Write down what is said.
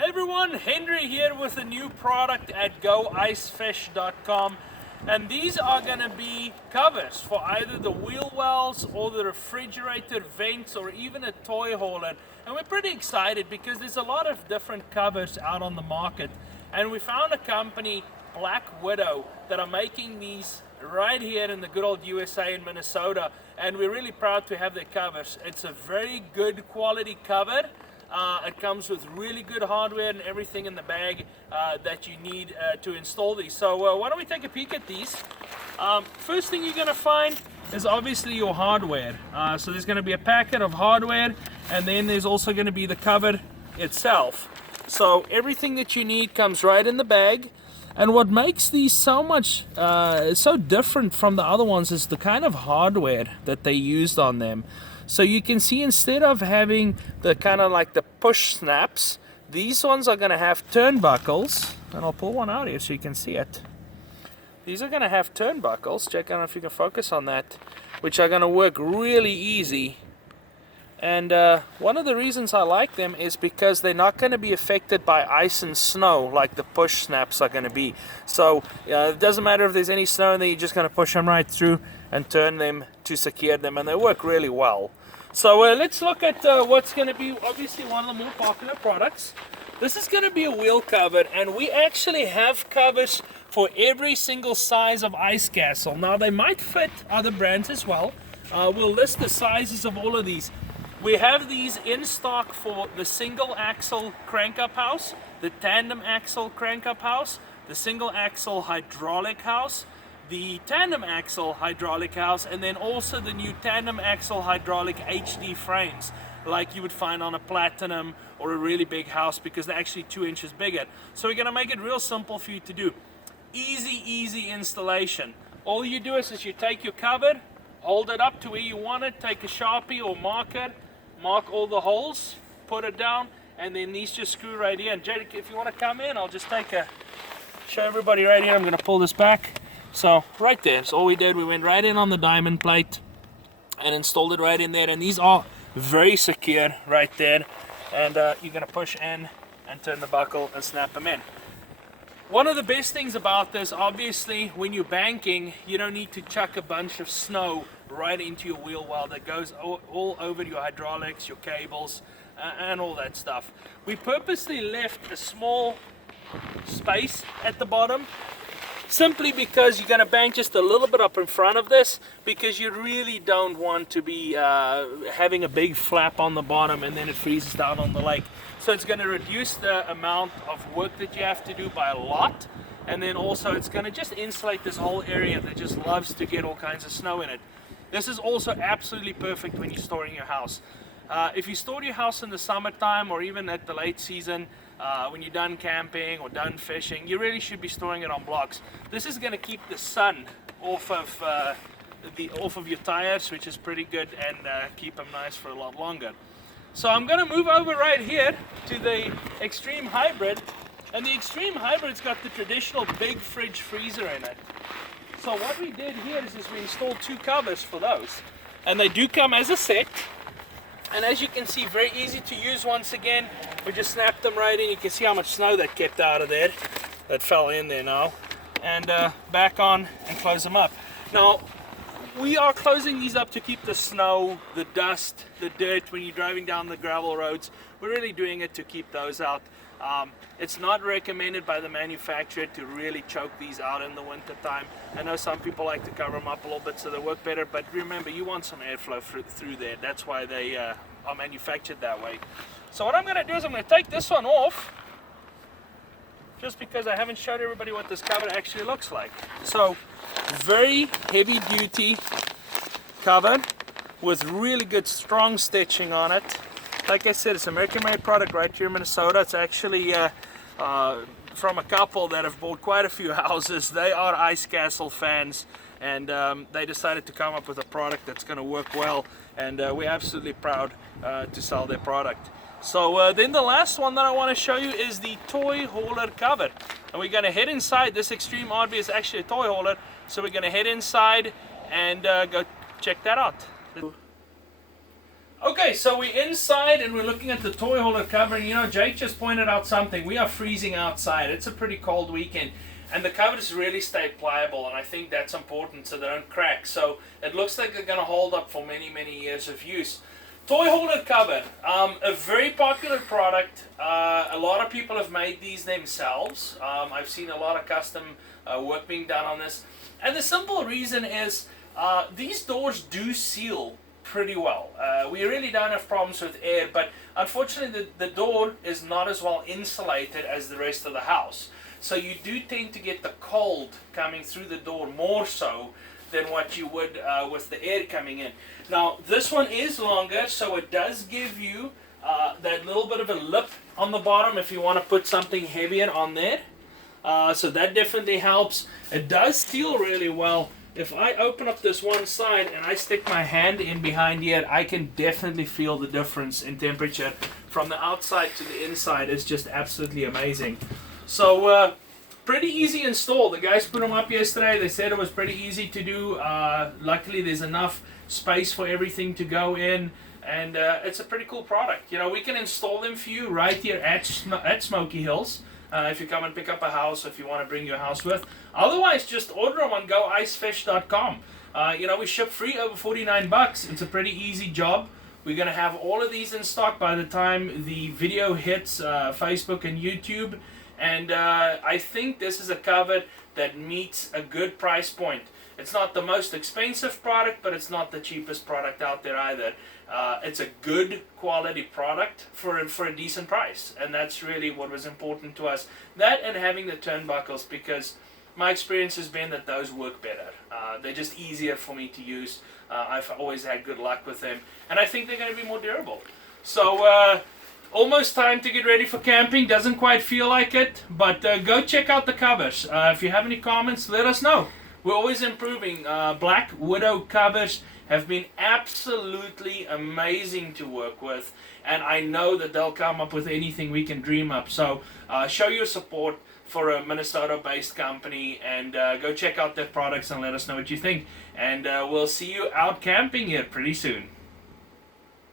Hey everyone, Henry here with a new product at goicefish.com, and these are going to be covers for either the wheel wells or the refrigerator vents or even a toy hauler. And we're pretty excited because there's a lot of different covers out on the market, and we found a company, Black Widow, that are making these right here in the good old USA in Minnesota, and we're really proud to have their covers. It's a very good quality cover. It comes with really good hardware and everything in the bag that you need to install these. So why don't we take a peek at these. First thing you're going to find is obviously your hardware. So there's going to be a packet of hardware, and then there's also going to be the cover itself. So everything that you need comes right in the bag. And what makes these so different from the other ones is the kind of hardware that they used on them. So you can see, instead of having the kind of like the push snaps, these ones are going to have turnbuckles. And I'll pull one out here so you can see it. These are going to have turnbuckles. Check out if you can focus on that, which are going to work really easy. And one of the reasons I like them is because they're not going to be affected by ice and snow like the push snaps are going to be. So it doesn't matter if there's any snow in there, you're just going to push them right through and turn them to secure them, and they work really well. So let's look at what's going to be obviously one of the more popular products. This is going to be a wheel cover, and we actually have covers for every single size of Ice Castle. Now they might fit other brands as well. We'll list the sizes of all of these. We have these in stock for the single axle crank-up house, the tandem axle crank-up house, the single axle hydraulic house, the tandem axle hydraulic house, and then also the new tandem axle hydraulic HD frames like you would find on a Platinum or a really big house, because they're actually 2 inches bigger. So we're going to make it real simple for you to do. Easy installation. All you do is you take your cover, hold it up to where you want it, take a Sharpie or marker, mark all the holes, put it down, and then these just screw right in. Jake, if you want to come in, I'll just show everybody right here. I'm going to pull this back. So right there, so all we did, we went right in on the diamond plate and installed it right in there, and these are very secure right there. And you're going to push in and turn the buckle and snap them in. One of the best things about this, obviously, when you're banking, you don't need to chuck a bunch of snow right into your wheel well that goes all over your hydraulics, your cables, and all that stuff. We purposely left a small space at the bottom, simply because you're going to bank just a little bit up in front of this, because you really don't want to be having a big flap on the bottom and then it freezes down on the lake. So it's going to reduce the amount of work that you have to do by a lot, and then also it's going to just insulate this whole area that just loves to get all kinds of snow in it. This is also absolutely perfect when you're storing your house. If you store your house in the summertime or even at the late season, when you're done camping or done fishing, you really should be storing it on blocks. This is going to keep the sun off of your tires, which is pretty good, and keep them nice for a lot longer. So I'm going to move over right here to the Extreme Hybrid, and the Extreme Hybrid's got the traditional big fridge freezer in it. So what we did here is we installed 2 covers for those, and they do come as a set. And as you can see, very easy to use. Once again, we just snapped them right in. You can see how much snow that kept out of there, that fell in there now. And back on and close them up. Now, we are closing these up to keep the snow, the dust, the dirt when you're driving down the gravel roads. We're really doing it to keep those out. It's not recommended by the manufacturer to really choke these out in the winter time. I know some people like to cover them up a little bit so they work better, but remember, you want some airflow through there. That's why they are manufactured that way. So what I'm going to do is I'm going to take this one off, just because I haven't showed everybody what this cover actually looks like. So very heavy duty cover with really good strong stitching on it. Like I said, it's an American-made product right here in Minnesota. It's actually from a couple that have bought quite a few houses. They are Ice Castle fans, and they decided to come up with a product that's going to work well, and we're absolutely proud to sell their product. So then the last one that I want to show you is the toy hauler cover. And we're going to head inside. This Extreme RV is actually a toy hauler, so we're going to head inside and go check that out. Okay, so we're inside and we're looking at the toy holder cover, and you know, Jake just pointed out something. We are freezing outside. It's a pretty cold weekend, and the covers really stay pliable, and I think that's important so they don't crack. So it looks like they're going to hold up for many, many years of use. Toy holder cover, a very popular product. A lot of people have made these themselves. I've seen a lot of custom work being done on this, and the simple reason is these doors do seal pretty well. We really don't have problems with air, but unfortunately the door is not as well insulated as the rest of the house. So you do tend to get the cold coming through the door more so than what you would with the air coming in. Now this one is longer, so it does give you that little bit of a lip on the bottom if you want to put something heavier on there. So that definitely helps. It does seal really well. If I open up this one side and I stick my hand in behind here, I can definitely feel the difference in temperature from the outside to the inside. It's just absolutely amazing. So pretty easy install. The guys put them up yesterday. They said it was pretty easy to do. Luckily there's enough space for everything to go in, and it's a pretty cool product. You know, we can install them for you right here at Smoky Hills. If you come and pick up a house, if you want to bring your house with. Otherwise, just order them on goicefish.com. You know, we ship free over $49. It's a pretty easy job. We're going to have all of these in stock by the time the video hits Facebook and YouTube. And I think this is a cover that meets a good price point. It's not the most expensive product, but it's not the cheapest product out there either. It's a good quality product for a decent price, and that's really what was important to us. That and having the turnbuckles, because my experience has been that those work better. They're just easier for me to use. I've always had good luck with them, and I think they're going to be more durable. So almost time to get ready for camping. Doesn't quite feel like it, but go check out the covers. If you have any comments, let us know. We're always improving. Black Widow covers have been absolutely amazing to work with, and I know that they'll come up with anything we can dream up. So show your support for a Minnesota-based company, and go check out their products and let us know what you think. And we'll see you out camping here pretty soon.